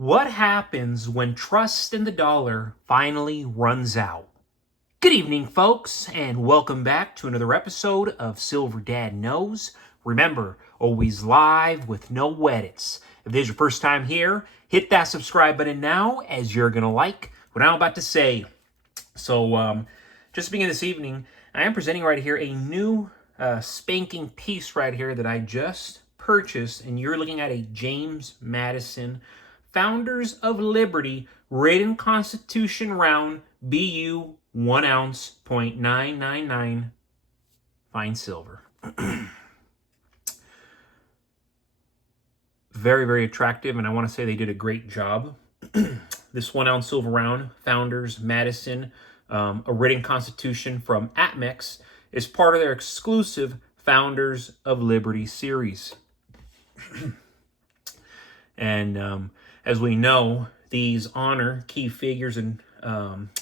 What happens when trust in the dollar finally runs out? Good evening, folks, and welcome back to another episode of Silver Dad Knows. Remember, always live with no edits. If this is your first time here, hit that subscribe button now, as you're going to like what I'm about to say. So, just to begin this evening, I am presenting right here a new spanking piece right here that I just purchased, and you're looking at a James Madison Founders of Liberty Written Constitution Round BU 1 ounce .999 fine silver. Very, very attractive, and I want to say they did a great job. This 1 ounce silver round, Founders Madison, a written constitution from ATMEX, is part of their exclusive Founders of Liberty series. And as we know, these honor key figures and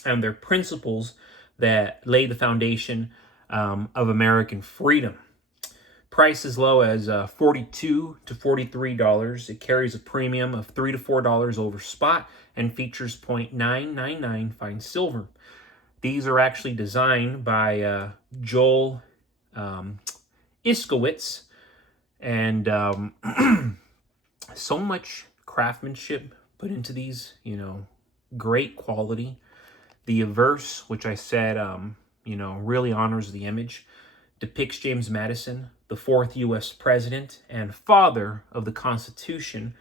their principles that lay the foundation of American freedom. Price as low as $42 to $43. It carries a premium of $3 to $4 over spot and features .999 fine silver. These are actually designed by Joel Iskowitz, and so much craftsmanship put into these, great quality. The verse, which I said, really honors the image, depicts James Madison, the 4th U.S. president and father of the Constitution.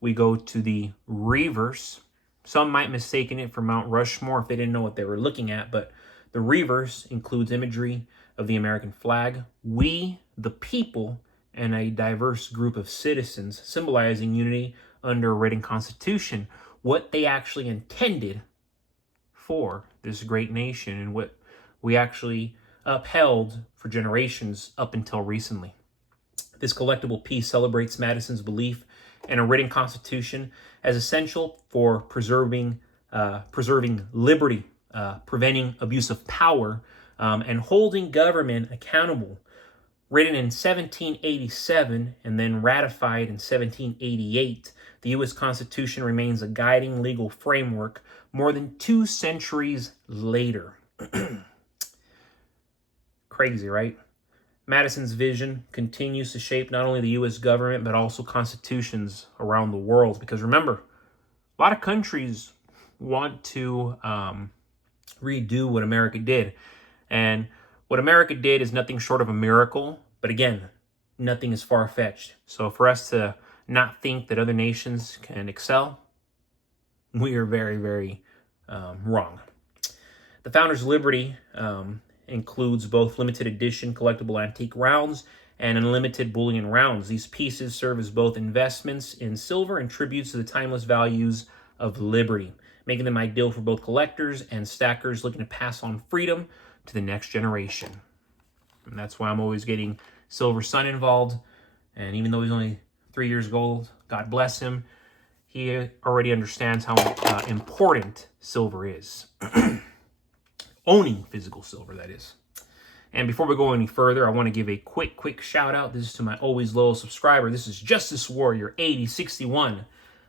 We go to the reverse. Some might mistaken it for Mount Rushmore if they didn't know what they were looking at, but the reverse includes imagery of the American flag, we, the people, and a diverse group of citizens, symbolizing unity under a written constitution, what they actually intended for this great nation and what we actually upheld for generations up until recently. This collectible piece celebrates Madison's belief in a written constitution as essential for preserving liberty, preventing abuse of power, and holding government accountable. Written in 1787 and then ratified in 1788, the U.S. Constitution remains a guiding legal framework more than 2 centuries later. Crazy, right? Madison's vision continues to shape not only the U.S. government, but also constitutions around the world. Because remember, a lot of countries want to redo what America did. And what America did is nothing short of a miracle, but again, nothing is far-fetched. So for us to not think that other nations can excel, we are very, very wrong. The Founders' Liberty includes both limited edition collectible antique rounds and unlimited bullion rounds. These pieces serve as both investments in silver and tributes to the timeless values of liberty, making them ideal for both collectors and stackers looking to pass on freedom to the next generation. And that's why I'm always getting Silver Son involved. And even though he's only 3 years old, God bless him, he already understands how important silver is. Owning physical silver, that is. And before we go any further, I want to give a quick shout out. This is to my always loyal subscriber. This is Justice Warrior 8061.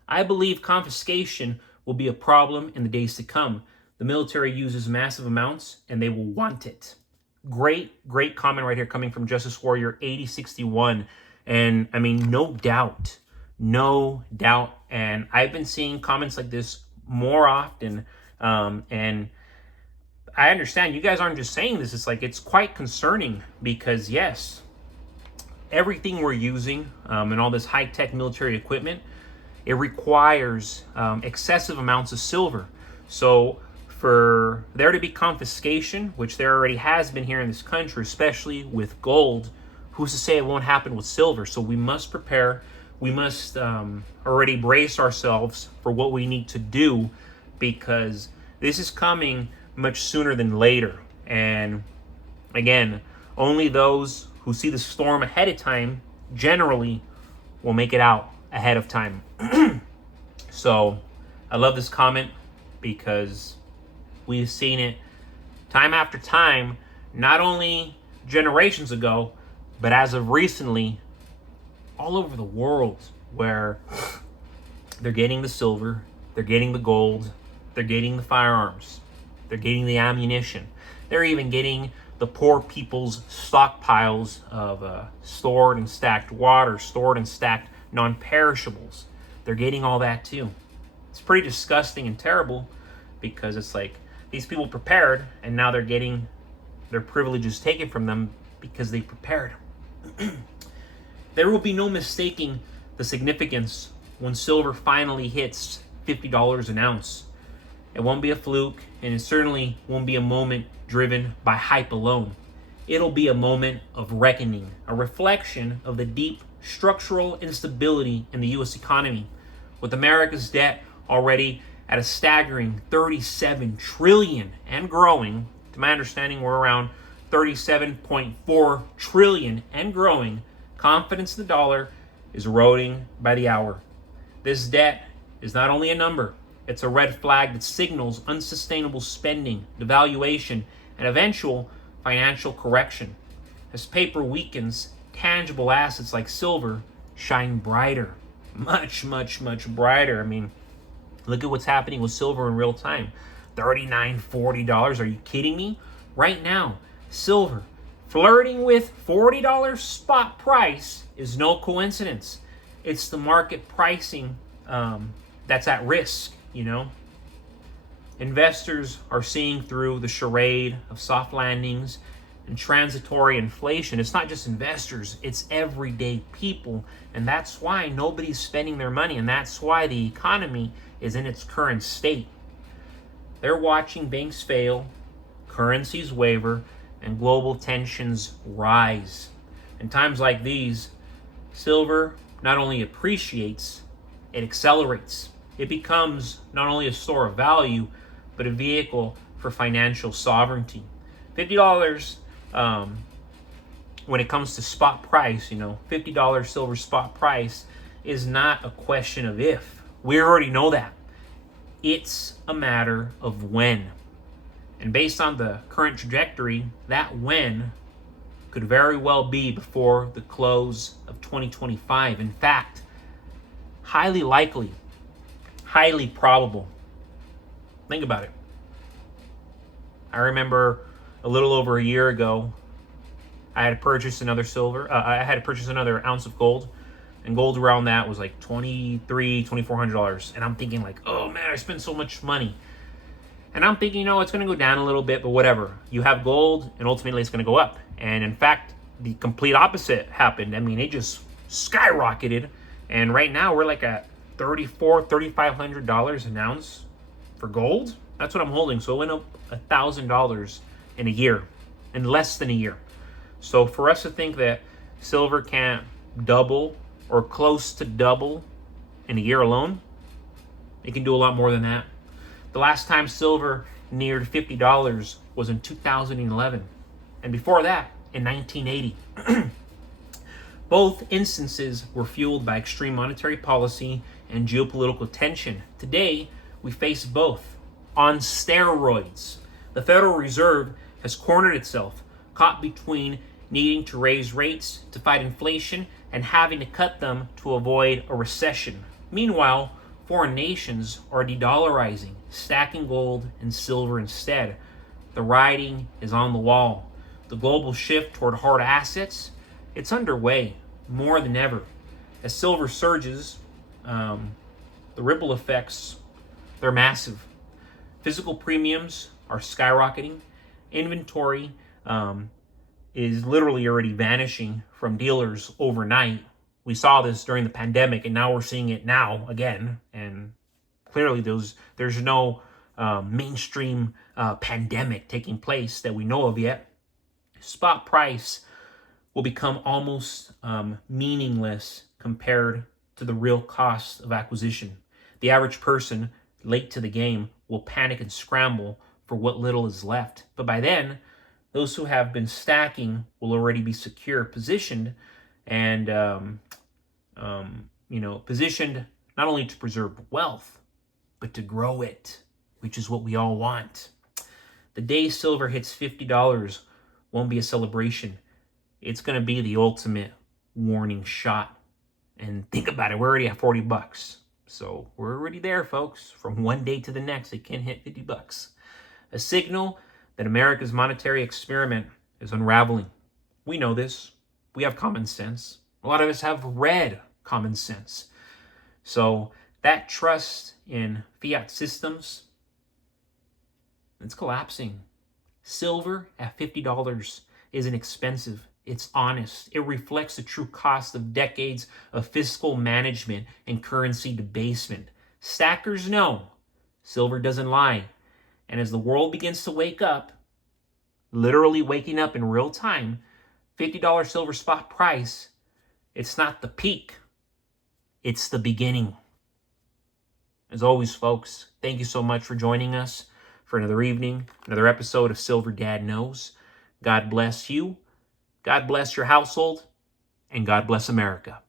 I believe confiscation will be a problem in the days to come. The military uses massive amounts, and they will want it. Great comment right here coming from Justice Warrior 8061. And I mean, no doubt. And I've been seeing comments like this more often. And I understand you guys aren't just saying this. It's quite concerning because, yes, everything we're using and all this high-tech military equipment, it requires excessive amounts of silver. So for there to be confiscation, which there already has been here in this country, especially with gold, who's to say it won't happen with silver? So we must prepare. We must already brace ourselves for what we need to do, because this is coming much sooner than later. And again, only those who see the storm ahead of time generally will make it out ahead of time. So I love this comment because we've seen it time after time, not only generations ago, but as of recently, all over the world, where They're getting the silver, they're getting the gold, they're getting the firearms, they're getting the ammunition. They're even getting the poor people's stockpiles of stored and stacked water, stored and stacked non-perishables. They're getting all that too. It's pretty disgusting and terrible because it's like these people prepared and now they're getting their privileges taken from them because they prepared. There will be no mistaking the significance when silver finally hits $50 an ounce. It won't be a fluke, and it certainly won't be a moment driven by hype alone. It'll be a moment of reckoning, a reflection of the deep structural instability in the U.S. economy, with America's debt already at a staggering $37 trillion and growing. To my understanding, we're around $37.4 trillion and growing. Confidence in the dollar is eroding by the hour. This debt is not only a number, it's a red flag that signals unsustainable spending, devaluation, and eventual financial correction. As paper weakens, tangible assets like silver shine brighter. Much, much, much brighter. I mean, look at what's happening with silver in real time. $39, $40. Are you kidding me? Right now, silver flirting with $40 spot price is no coincidence. It's the market pricing that's at risk, you know. Investors are seeing through the charade of soft landings and transitory inflation. It's not just investors, it's everyday people. And that's why nobody's spending their money, and that's why the economy is in its current state. They're watching banks fail, currencies waver, and global tensions rise. In times like these, silver not only appreciates, it accelerates. It becomes not only a store of value, but a vehicle for financial sovereignty. $50, when it comes to spot price, you know, $50 silver spot price is not a question of if. We already know that. It's a matter of when. And based on the current trajectory, that when could very well be before the close of 2025. In fact, highly likely, highly probable. Think about it. I remember a little over a year ago, I had to purchase another ounce of gold, and gold around that was like $2,400. And I'm thinking like, oh man, I spent so much money. And I'm thinking, you know, it's going to go down a little bit, but whatever. You have gold, and ultimately it's going to go up. And in fact, the complete opposite happened. I mean, it just skyrocketed. And right now, we're like at $3,500 an ounce for gold. That's what I'm holding. So it went up $1,000 in a year, in less than a year. So for us to think that silver can't double or close to double in a year alone, it can do a lot more than that. The last time silver neared $50 was in 2011, and before that, in 1980. Both instances were fueled by extreme monetary policy and geopolitical tension. Today, we face both on steroids. The Federal Reserve has cornered itself, caught between needing to raise rates to fight inflation and having to cut them to avoid a recession. Meanwhile, foreign nations are de-dollarizing, stacking gold and silver instead. The writing is on the wall. The global shift toward hard assets, it's underway more than ever. As silver surges, the ripple effects, they're massive. Physical premiums are skyrocketing. Inventory is literally already vanishing from dealers overnight. We saw this during the pandemic, and now we're seeing it now again. And clearly there's no mainstream pandemic taking place that we know of yet. Spot price will become almost meaningless compared to the real cost of acquisition. The average person late to the game will panic and scramble for what little is left. But by then, those who have been stacking will already be secure, positioned, and positioned not only to preserve wealth, but to grow it, which is what we all want. The day silver hits $50 won't be a celebration. It's going to be the ultimate warning shot. And think about it, we're already at $40. So we're already there, folks. From one day to the next, it can hit 50 bucks. A signal that America's monetary experiment is unraveling. We know this. We have common sense. A lot of us have read common sense. So that trust in fiat systems, it's collapsing. Silver at $50 isn't expensive. It's honest. It reflects the true cost of decades of fiscal management and currency debasement. Stackers know silver doesn't lie. And as the world begins to wake up, literally waking up in real time, $50 silver spot price, it's not the peak. It's the beginning. As always, folks, thank you so much for joining us for another evening, another episode of Silver Dad Knows. God bless you. God bless your household. And God bless America.